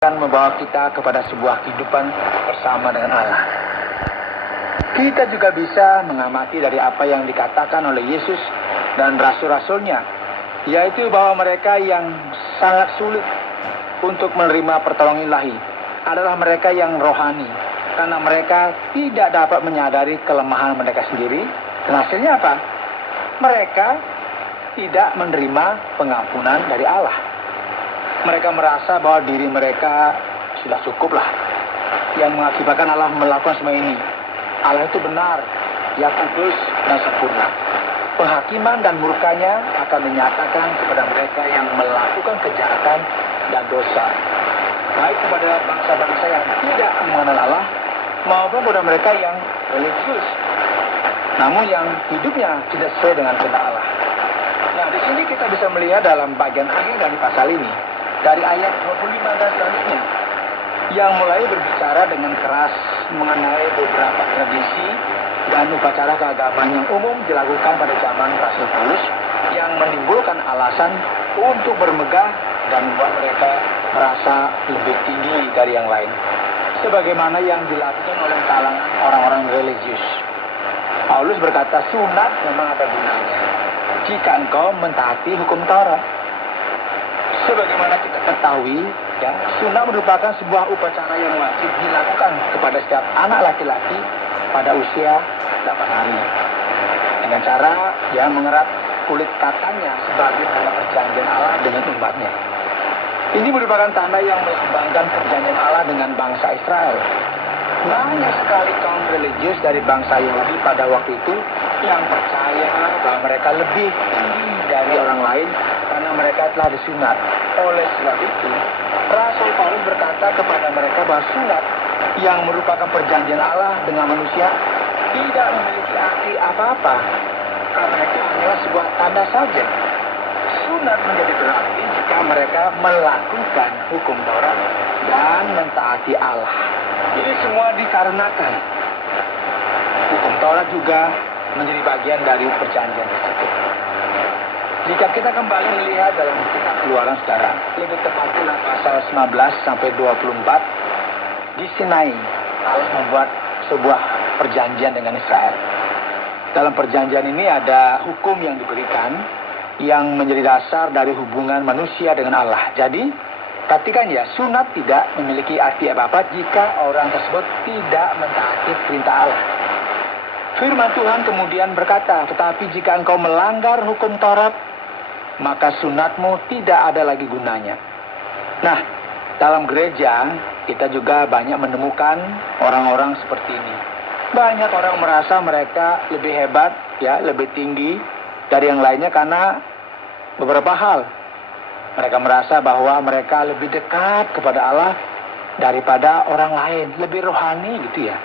akan membawa kita kepada sebuah kehidupan bersama dengan Allah. Kita juga bisa mengamati dari apa yang dikatakan oleh Yesus dan rasul-rasulnya, yaitu bahwa mereka yang sangat sulit untuk menerima pertolongan ilahi adalah mereka yang rohani, karena mereka tidak dapat menyadari kelemahan mereka sendiri, dan hasilnya apa? Mereka tidak menerima pengampunan dari Allah. Mereka merasa bahwa diri mereka sudah cukuplah, yang mengakibatkan Allah melakukan semua ini. Allah itu benar, Dia kudus dan sempurna. Penghakiman dan murkanya akan dinyatakan kepada mereka yang melakukan kejahatan dan dosa, baik kepada bangsa-bangsa yang tidak mengenal Allah maupun kepada mereka yang religius, namun yang hidupnya tidak sesuai dengan kehendak Allah. Nah, di sini kita bisa melihat dalam bagian akhir dari pasal ini, dari ayat 25 dan selanjutnya, yang mulai berbicara dengan keras mengenai beberapa tradisi dan upacara keagamaan yang umum dilakukan pada zaman Rasul Paulus, yang menimbulkan alasan untuk bermegah dan membuat mereka merasa lebih tinggi dari yang lain, sebagaimana yang dilakukan oleh kalangan orang-orang religius. Paulus berkata, sunat memang ada gunanya jika engkau mentaati hukum Taurat. Sebagaimana kita ketahui, ya, sunat merupakan sebuah upacara yang wajib dilakukan kepada setiap anak laki-laki pada usia 8 hari, dengan cara mengerat kulit katanya sebagai tanda perjanjian Allah dengan umatnya. Ini merupakan tanda yang melambangkan perjanjian Allah dengan bangsa Israel. Banyak sekali kaum religius dari bangsa Yahudi pada waktu itu yang percaya bahwa mereka lebih tinggi dari orang lain karena mereka telah disunat. Oleh sebab itu, Rasul Paulus berkata kepada mereka bahwa sunat yang merupakan perjanjian Allah dengan manusia tidak memiliki arti apa-apa, karena itu hanyalah sebuah tanda saja. Sunat menjadi berarti jika mereka melakukan hukum Taurat dan mentaati Allah. Ini semua dikarenakan hukum Taurat juga menjadi bagian dari perjanjian tersebut. Jika kita kembali melihat dalam kitab Keluaran, saudara, lebih tepatnya dalam pasal 19 sampai 24, di Sinai Allah membuat sebuah perjanjian dengan Israel. Dalam perjanjian ini ada hukum yang diberikan yang menjadi dasar dari hubungan manusia dengan Allah. Jadi, perhatikan ya, sunat tidak memiliki arti apa-apa jika orang tersebut tidak mentaati perintah Allah. Firman Tuhan kemudian berkata, tetapi jika engkau melanggar hukum Taurat, maka sunatmu tidak ada lagi gunanya. Nah, dalam gereja kita juga banyak menemukan orang-orang seperti ini. Banyak orang merasa mereka lebih hebat, ya, lebih tinggi dari yang lainnya karena beberapa hal. Mereka merasa bahwa mereka lebih dekat kepada Allah daripada orang lain, lebih rohani gitu ya.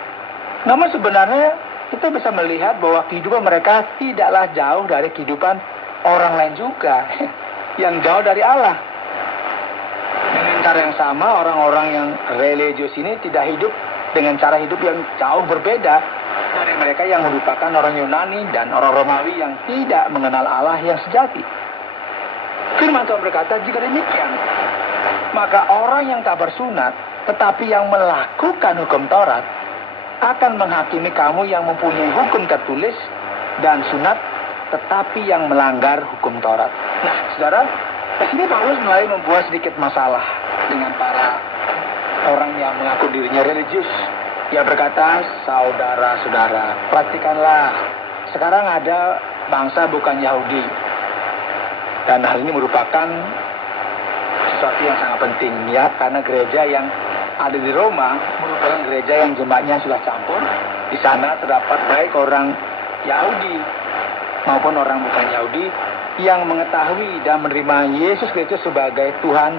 Namun sebenarnya kita bisa melihat bahwa kehidupan mereka tidaklah jauh dari kehidupan orang lain juga yang jauh dari Allah. Dengan cara yang sama, orang-orang yang religius ini tidak hidup dengan cara hidup yang jauh berbeda dari mereka yang merupakan orang Yunani dan orang Romawi yang tidak mengenal Allah yang sejati. Firman Tuhan berkata, jika demikian, maka orang yang tak bersunat tetapi yang melakukan hukum Taurat akan menghakimi kamu yang mempunyai hukum tertulis dan sunat tetapi yang melanggar hukum Taurat. Nah, saudara, di sini Paulus mulai membuat sedikit masalah dengan para orang yang mengaku dirinya religius. Dia berkata, saudara-saudara, perhatikanlah, sekarang ada bangsa bukan Yahudi. Dan hal ini merupakan sesuatu yang sangat penting, ya, karena gereja yang ada di Roma merupakan gereja yang jemaatnya sudah campur. Di sana terdapat baik orang Yahudi maupun orang bukan Yahudi yang mengetahui dan menerima Yesus Kristus sebagai Tuhan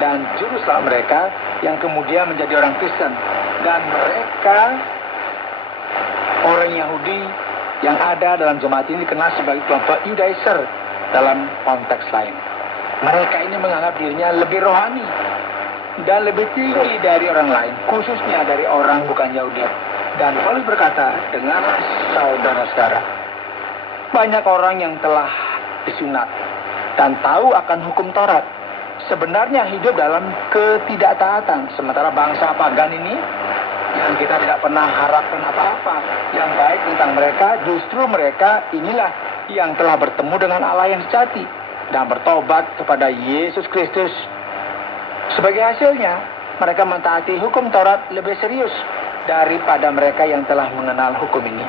dan Juru Selamat mereka, yang kemudian menjadi orang Kristen. Dan mereka, orang Yahudi yang ada dalam jemaat ini, dikenal sebagai kelompok Judaizer dalam konteks lain. Mereka ini menganggap dirinya lebih rohani dan lebih tinggi dari orang lain, khususnya dari orang bukan Yahudi. Dan Paulus berkata, dengarlah saudara-saudara, banyak orang yang telah disunat dan tahu akan hukum Taurat, sebenarnya hidup dalam ketidaktaatan. Sementara bangsa pagan ini yang kita tidak pernah harapkan apa-apa yang baik tentang mereka, justru mereka inilah yang telah bertemu dengan Allah yang sejati dan bertobat kepada Yesus Kristus. Sebagai hasilnya, mereka mentaati hukum Taurat lebih serius daripada mereka yang telah mengenal hukum ini.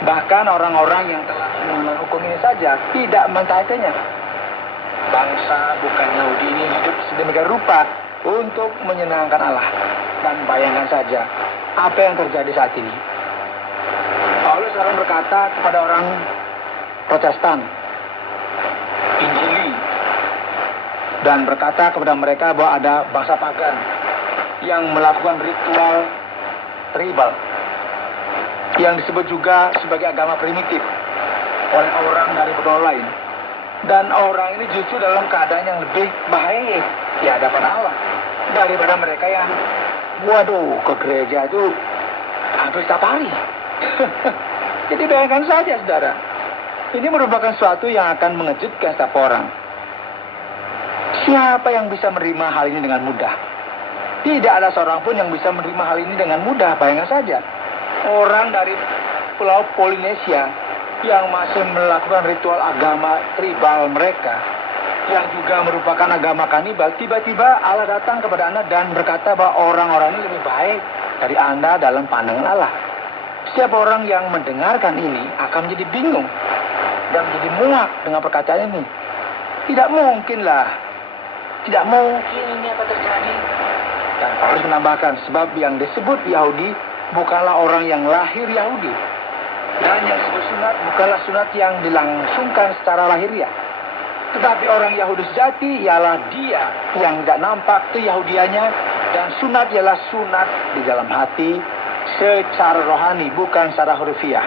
Bahkan orang-orang yang telah mengenal hukum ini saja tidak mentaatinya. Bangsa bukan Yahudi ini hidup sedemikian rupa untuk menyenangkan Allah. Dan bayangkan saja apa yang terjadi saat ini. Paulus sekarang berkata kepada orang Protestan, Injili, dan berkata kepada mereka bahwa ada bangsa pagan yang melakukan ritual tribal yang disebut juga sebagai agama primitif oleh orang dari benua lain. Dan orang ini justru dalam keadaan yang lebih baik di hadapan Allah daripada mereka yang ke gereja itu hampir setiap hari. Jadi bayangkan saja, saudara, ini merupakan sesuatu yang akan mengejutkan setiap orang. Siapa yang bisa menerima hal ini dengan mudah? Tidak ada seorang pun yang bisa menerima hal ini dengan mudah. Bayangkan saja, orang dari Pulau Polinesia yang masih melakukan ritual agama tribal mereka, yang juga merupakan agama kanibal, tiba-tiba Allah datang kepada Anda dan berkata bahwa orang-orang ini lebih baik dari Anda dalam pandangan Allah. Setiap orang yang mendengarkan ini akan menjadi bingung dan menjadi muak dengan perkataan ini. Tidak mungkinlah, tidak mungkin ini akan terjadi. Dan Paulus menambahkan, sebab yang disebut Yahudi bukanlah orang yang lahir Yahudi, dan yang disebut sunat bukanlah sunat yang dilangsungkan secara lahiriah. Tetapi orang Yahudi sejati ialah dia yang tidak nampak keyahudiannya, dan sunat ialah sunat di dalam hati secara rohani, bukan secara hurufiah.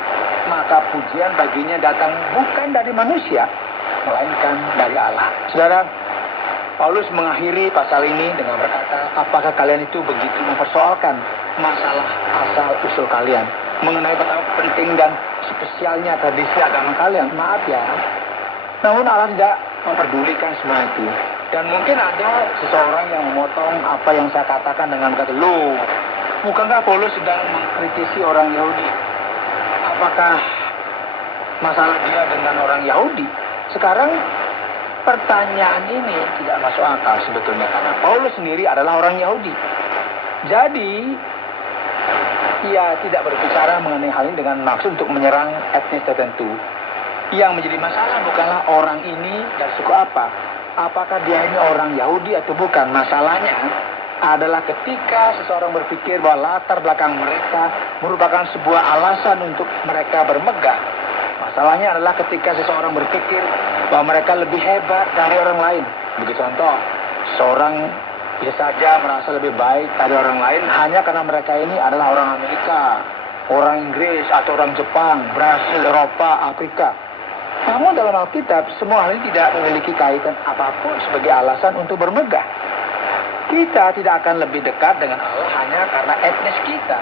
Maka pujian baginya datang bukan dari manusia, melainkan dari Allah. Saudara, Paulus mengakhiri pasal ini dengan berkata, apakah kalian itu begitu mempersoalkan masalah asal-usul kalian mengenai betapa penting dan spesialnya tradisi agama kalian? Maaf ya, namun Allah tidak memperdulikan semua itu. Dan mungkin ada seseorang yang memotong apa yang saya katakan dengan berkata, loh, bukankah Paulus sedang mengkritisi orang Yahudi? Apakah masalah dia dengan orang Yahudi? Sekarang pertanyaan ini tidak masuk akal sebetulnya, karena Paulus sendiri adalah orang Yahudi. Jadi ia tidak berbicara mengenai hal ini dengan maksud untuk menyerang etnis tertentu. Yang menjadi masalah bukanlah orang ini dan suku apa, apakah dia ini orang Yahudi atau bukan. Masalahnya adalah ketika seseorang berpikir bahwa latar belakang mereka merupakan sebuah alasan untuk mereka bermegah. Masalahnya adalah ketika seseorang berpikir bahwa mereka lebih hebat dari orang lain. Begitu contoh, seorang bisa saja merasa lebih baik dari orang lain hanya karena mereka ini adalah orang Amerika, orang Inggris, atau orang Jepang, Brasil, Eropa, Afrika. Namun dalam Alkitab, semua hal ini tidak memiliki kaitan apapun sebagai alasan untuk bermegah. Kita tidak akan lebih dekat dengan Allah hanya karena etnis kita,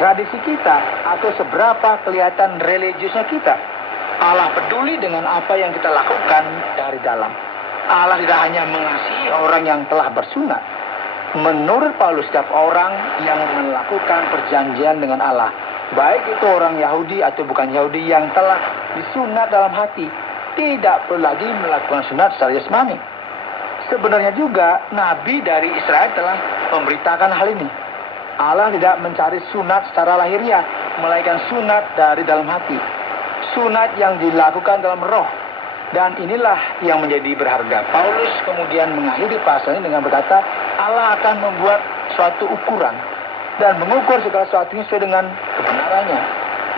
tradisi kita, atau seberapa kelihatan religiusnya kita. Allah peduli dengan apa yang kita lakukan dari dalam. Allah tidak hanya mengasihi orang yang telah bersunat. Menurut Paulus, setiap orang yang melakukan perjanjian dengan Allah, baik itu orang Yahudi atau bukan Yahudi yang telah disunat dalam hati, tidak perlu lagi melakukan sunat secara jasmani. Sebenarnya juga Nabi dari Israel telah memberitakan hal ini. Allah tidak mencari sunat secara lahiriah, melainkan sunat dari dalam hati. Sunat yang dilakukan dalam roh. Dan inilah yang menjadi berharga. Paulus kemudian mengakhiri pasal ini dengan berkata, Allah akan membuat suatu ukuran dan mengukur segala sesuatunya sesuai dengan kebenarannya.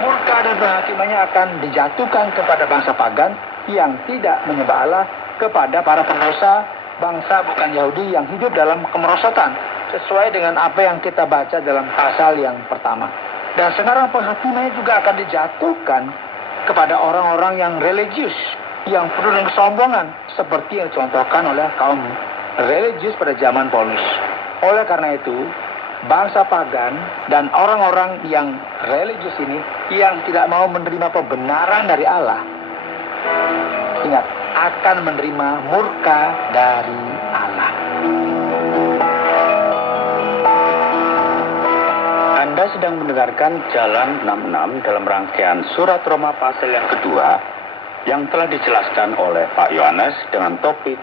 Murka dan penghakimannya akan dijatuhkan kepada bangsa pagan yang tidak menyembah Allah, kepada para pendosa bangsa bukan Yahudi yang hidup dalam kemerosotan, sesuai dengan apa yang kita baca dalam pasal yang pertama. Dan sekarang penghakimannya juga akan dijatuhkan kepada orang-orang yang religius, yang penuh dengan kesombongan, seperti yang dicontohkan oleh kaum religius pada zaman Paulus. Oleh karena itu, bangsa pagan dan orang-orang yang religius ini yang tidak mau menerima kebenaran dari Allah, ingat, akan menerima murka dari Allah. sedang mendengarkan Jalan 66 dalam rangkaian Surat Roma pasal yang kedua yang telah dijelaskan oleh Pak Yohanes dengan topik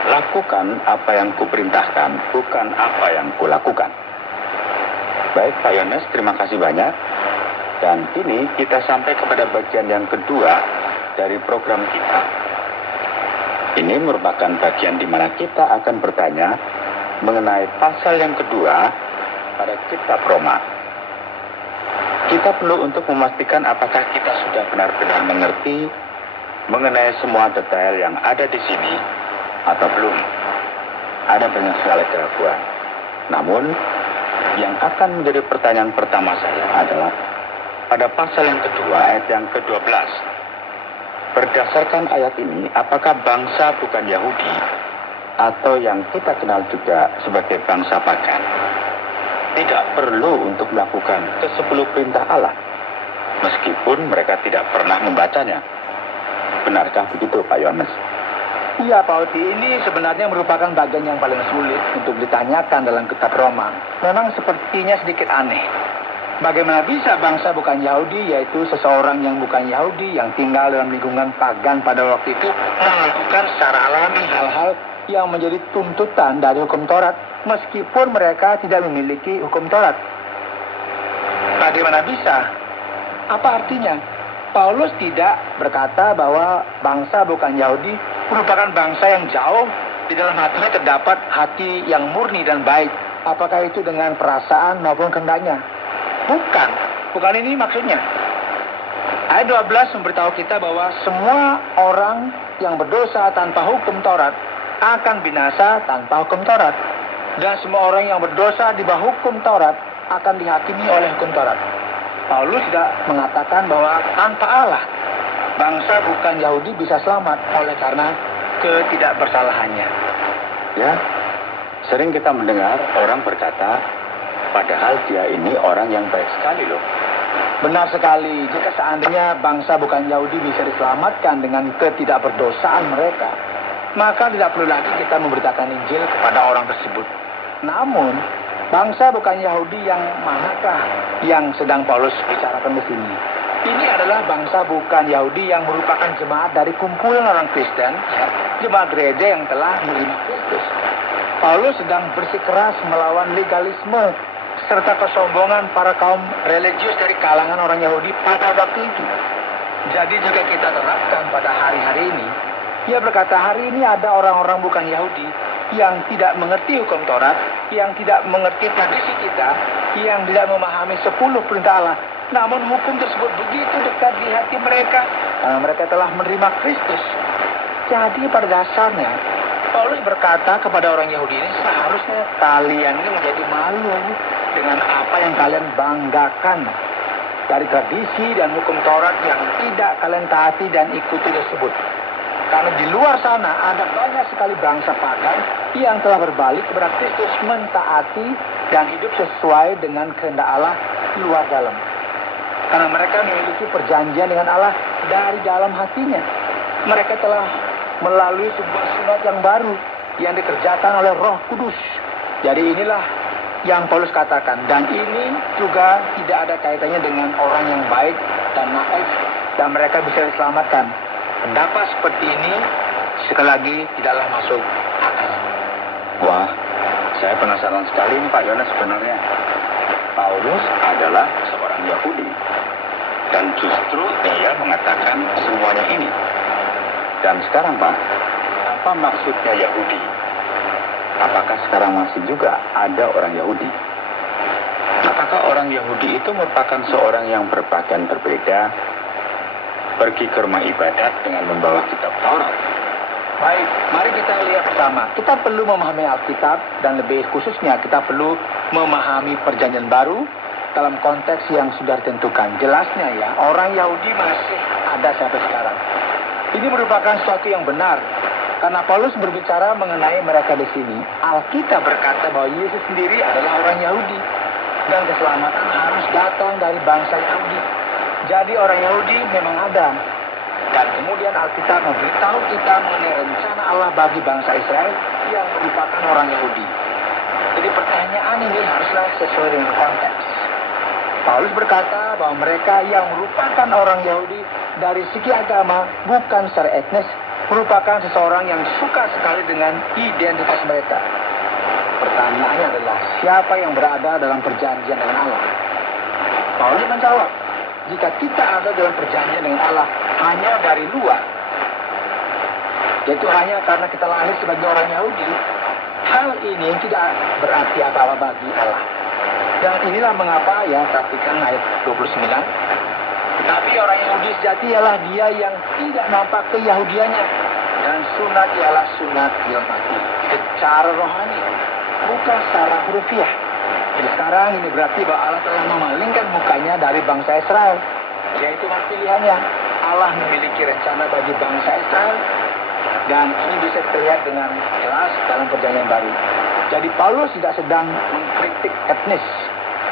Lakukan apa yang kuperintahkan, bukan apa yang kulakukan. Baik Pak Yohanes, terima kasih banyak. Dan kini kita sampai kepada bagian yang kedua dari program kita. Ini merupakan bagian di mana kita akan bertanya mengenai pasal yang kedua pada kitab Roma. Kita perlu untuk memastikan apakah kita sudah benar-benar mengerti mengenai semua detail yang ada di sini atau belum. Ada banyak sekali keraguan. Namun, yang akan menjadi pertanyaan pertama saya adalah pada pasal yang kedua ayat yang ke-12. Berdasarkan ayat ini, apakah bangsa bukan Yahudi atau yang kita kenal juga sebagai bangsa pagan tidak perlu untuk melakukan ke-10 perintah Allah meskipun mereka tidak pernah membacanya? Benarkah begitu Pak Yohanes? Iya Pak Odi, ini sebenarnya merupakan bagian yang paling sulit untuk ditanyakan dalam kitab Roma. Memang sepertinya sedikit aneh. Bagaimana bisa bangsa bukan Yahudi, yaitu seseorang yang bukan Yahudi yang tinggal dalam lingkungan pagan pada waktu itu, melakukan secara alami hal-hal yang menjadi tuntutan dari hukum Taurat meskipun mereka tidak memiliki hukum Taurat. Bagaimana bisa? Apa artinya? Paulus tidak berkata bahwa bangsa bukan Yahudi merupakan bangsa yang jauh, di dalam hatinya terdapat hati yang murni dan baik. Apakah itu dengan perasaan maupun kehendaknya? Bukan ini maksudnya. Ayat 12 memberitahu kita bahwa semua orang yang berdosa tanpa hukum Taurat akan binasa tanpa hukum Taurat. Dan semua orang yang berdosa di bawah hukum Taurat akan dihakimi oleh hukum Taurat. Paulus tidak mengatakan bahwa tanpa Allah bangsa bukan Yahudi bisa selamat oleh karena ketidakbersalahannya. Ya, sering kita mendengar orang berkata, padahal dia ini orang yang baik sekali loh. Benar sekali, jika seandainya bangsa bukan Yahudi bisa diselamatkan dengan ketidakberdosaan mereka, maka tidak perlu lagi kita memberitakan Injil kepada orang tersebut. Namun, bangsa bukan Yahudi yang manakah yang sedang Paulus bicarakan di sini? Ini adalah bangsa bukan Yahudi yang merupakan jemaat dari kumpulan orang Kristen, ya, jemaat gereja yang telah menerima Kristus. Paulus sedang bersikeras melawan legalisme serta kesombongan para kaum religius dari kalangan orang Yahudi pada waktu itu. Jadi jika kita terapkan pada hari-hari ini, ia berkata hari ini ada orang-orang bukan Yahudi yang tidak mengerti hukum Taurat, yang tidak mengerti tradisi kita, yang tidak memahami 10 perintah Allah. Namun hukum tersebut begitu dekat di hati mereka karena mereka telah menerima Kristus. Jadi pada dasarnya Paulus berkata kepada orang Yahudi ini, seharusnya kalian ini menjadi malu dengan apa yang kalian banggakan dari tradisi dan hukum Taurat yang tidak kalian taati dan ikuti tersebut. Karena di luar sana ada banyak sekali bangsa pagan yang telah berbalik kepada Kristus, mentaati dan hidup sesuai dengan kehendak Allah luar dalam. Karena mereka memiliki perjanjian dengan Allah dari dalam hatinya. Mereka telah melalui sebuah sunat yang baru yang dikerjakan oleh Roh Kudus. Jadi inilah yang Paulus katakan. Dan ini juga tidak ada kaitannya dengan orang yang baik dan naif dan mereka bisa diselamatkan. Pendapat seperti ini sekali lagi tidaklah masuk akal. Wah, saya penasaran sekali ini Pak Yohanes sebenarnya. Paulus adalah seorang Yahudi dan justru dia mengatakan semuanya ini. Dan sekarang Pak, apa maksudnya Yahudi? Apakah sekarang masih juga ada orang Yahudi? Apakah orang Yahudi itu merupakan seorang yang berpakaian berbeda, pergi ke rumah ibadat dengan membawa kitab Taurat? Baik, mari kita lihat bersama. Kita perlu memahami Alkitab dan lebih khususnya kita perlu memahami Perjanjian Baru dalam konteks yang sudah ditentukan. Jelasnya ya, orang Yahudi masih ada sampai sekarang. Ini merupakan sesuatu yang benar karena Paulus berbicara mengenai mereka di sini. Alkitab berkata bahwa Yesus sendiri adalah orang Yahudi dan keselamatan harus datang dari bangsa Yahudi. Jadi orang Yahudi memang ada. Dan kemudian Alkitab memberitahu kita mengenai rencana Allah bagi bangsa Israel yang merupakan orang Yahudi. Jadi pertanyaan ini haruslah sesuai dengan konteks. Paulus berkata bahwa mereka yang merupakan orang Yahudi dari segi agama, bukan secara etnis, merupakan seseorang yang suka sekali dengan identitas mereka. Pertanyaannya adalah, siapa yang berada dalam perjanjian dengan Allah? Paulus menjawab, jika kita ada dalam perjanjian dengan Allah hanya dari luar, yaitu hanya karena kita lahir sebagai orang Yahudi, hal ini tidak berarti apa-apa bagi Allah. Dan inilah mengapa, ya, perhatikan ayat 29. Tetapi orang Yahudi sejati ialah dia yang tidak nampak keyahudiannya, dan sunat ialah sunat yang mati secara rohani, bukan secara hurufiah. Jadi sekarang ini berarti bahwa Allah telah memalingkan mukanya dari bangsa Israel, yaitu hak pilihannya. Allah memiliki rencana bagi bangsa Israel, dan ini bisa terlihat dengan jelas dalam perjanjian baru. Jadi Paulus tidak sedang mengkritik etnis,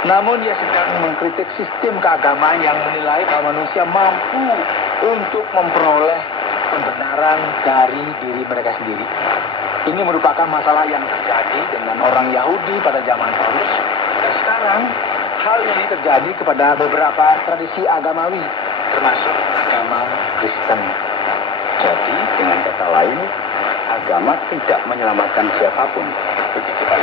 namun dia sedang mengkritik sistem keagamaan yang menilai bahwa manusia mampu untuk memperoleh pembenaran dari diri mereka sendiri. Ini merupakan masalah yang terjadi dengan orang Yahudi pada zaman Paulus, dan sekarang hal ini terjadi kepada beberapa tradisi agamawi, termasuk agama Kristen. Jadi, dengan kata lain, agama tidak menyelamatkan siapapun. Begitu, Pak.